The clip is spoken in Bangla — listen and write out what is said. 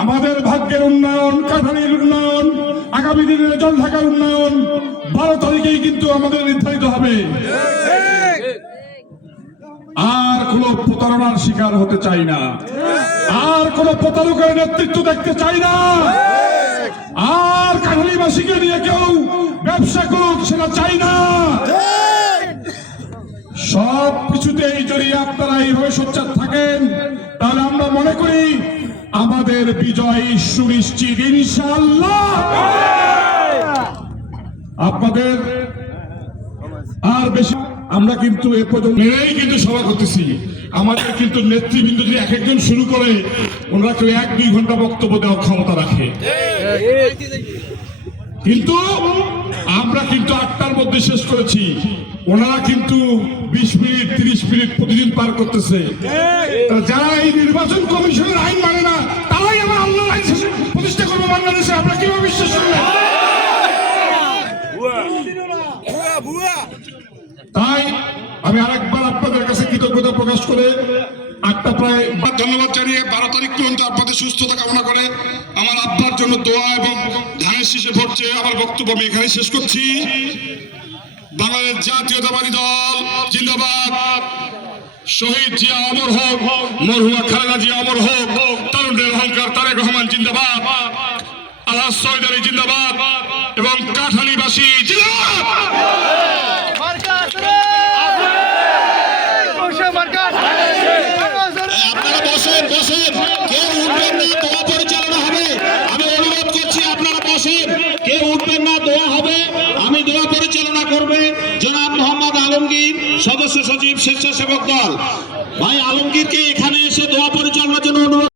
আমাদের ভাগ্যের উন্নয়ন, কাঠালির উন্নয়ন, আগামী দিনের জল থাকার উন্নয়ন, বারো তারিখেই কিন্তু আমাদের নির্ধারিত হবে। আর কোন প্রতারণার শিকার হতে চাই না। আর কোন প্রতারকের নেতৃত্ব দেখতে চাই না। আর কাঠালিবাসীকে নিয়ে কেউ ব্যবসা করুক সেটা চাই না। সব কিছুতেই যদি আপনারা এইভাবে সোচ্চার থাকেন, তাহলে আমরা মনে করি আমাদের বিজয় সুনিশ্চিত ইনশাল্লাহ আপনাদের আর বেশি, আমরা কিন্তু এ পর্যন্ত মেয়েই কিন্তু সভা করতেছি। আমাদের কিন্তু নেতৃবৃন্দ যদি এক একজন শুরু করে, ওনারা কেউ এক দুই ঘণ্টা বক্তব্য দেওয়ার ক্ষমতা রাখে। কিন্তু আমরা কিন্তু আটটার মধ্যে শেষ করেছি। ওনারা কিন্তু বিশ তিরিশ মিনিট প্রতিদিন পার করতেছে। তা যারা এই নির্বাচন কমিশনের আইন মানে না তারাই আমার আল্লাহ আইন শেষ- প্রতিষ্ঠা করব বাংলাদেশে। আমরা কীভাবে বিশ্বাস করব তাই আমি আরেকবার আপনাদের কাছে কৃতজ্ঞতা প্রকাশ করে আটটা প্রায় ধন্যবাদ জানিয়ে বারো তারিখ পর্যন্ত আপনাদের সুস্থতা কামনা করে আমার আব্বার জন্য দোয়া এবং ধানের শীষে চেয়ে আমার বক্তব্য আমি এখানে শেষ করছি। বাংলাদেশ জাতীয়তাবাদী দল, জিন্দাবাদ। শহীদ জিয়া অমর হোক মরহুমা খালেদা জিয়া অমর হোক তরুণের অহংকার তারেক রহমান জিন্দাবাদ। আল্লাহ জিন্দাবাদ এবং কাঠালিবাসী জিন্দাবাদ। আপনারা বসেন বসেন। কেউ উঠবেন না, দোয়া পরিচালনা হবে। আমি অনুরোধ করছি, আপনারা বসেন। কেউ উঠবেন না, দোয়া সভা পরিচালনা করবে জনাব মোহাম্মদ আলমগীর, সদস্য সচিব, স্বেচ্ছাসেবক দল। ভাই, আলমগীরকে এখানে এসে দোয়া পরিচালনার জন্য অনুরোধ